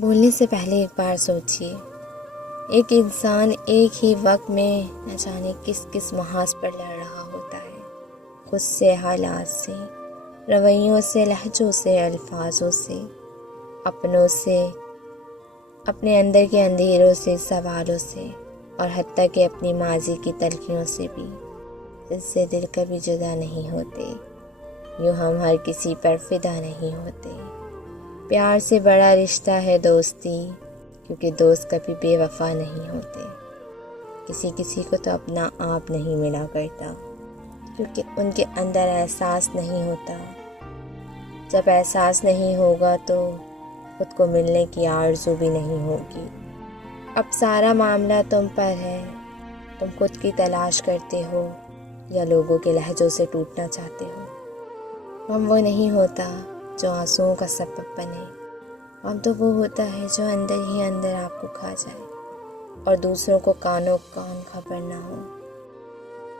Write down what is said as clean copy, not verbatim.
बोलने से पहले एक बार सोचिए, एक इंसान एक ही वक्त में न जाने किस किस महाज पर लड़ रहा होता है। खुद से, हालात से, रवैयों से, लहजों से, अल्फाजों से, अपनों से, अपने अंदर के अंधेरों से, सवालों से और हत्ता कि अपनी माजी की तलखियों से भी, जिससे दिल कभी जुदा नहीं होते। यूँ हम हर किसी पर फिदा नहीं होते। प्यार से बड़ा रिश्ता है दोस्ती, क्योंकि दोस्त कभी बेवफा नहीं होते। किसी किसी को तो अपना आप नहीं मिला करता, क्योंकि उनके अंदर एहसास नहीं होता। जब एहसास नहीं होगा तो खुद को मिलने की आरज़ू भी नहीं होगी। अब सारा मामला तुम पर है। तुम खुद की तलाश करते हो या लोगों के लहजों से टूटना चाहते हो। हम वो नहीं होता जो आंसुओं का सबब बने। अब तो वो होता है जो अंदर ही अंदर आपको खा जाए और दूसरों को कानों कान खबर ना हो।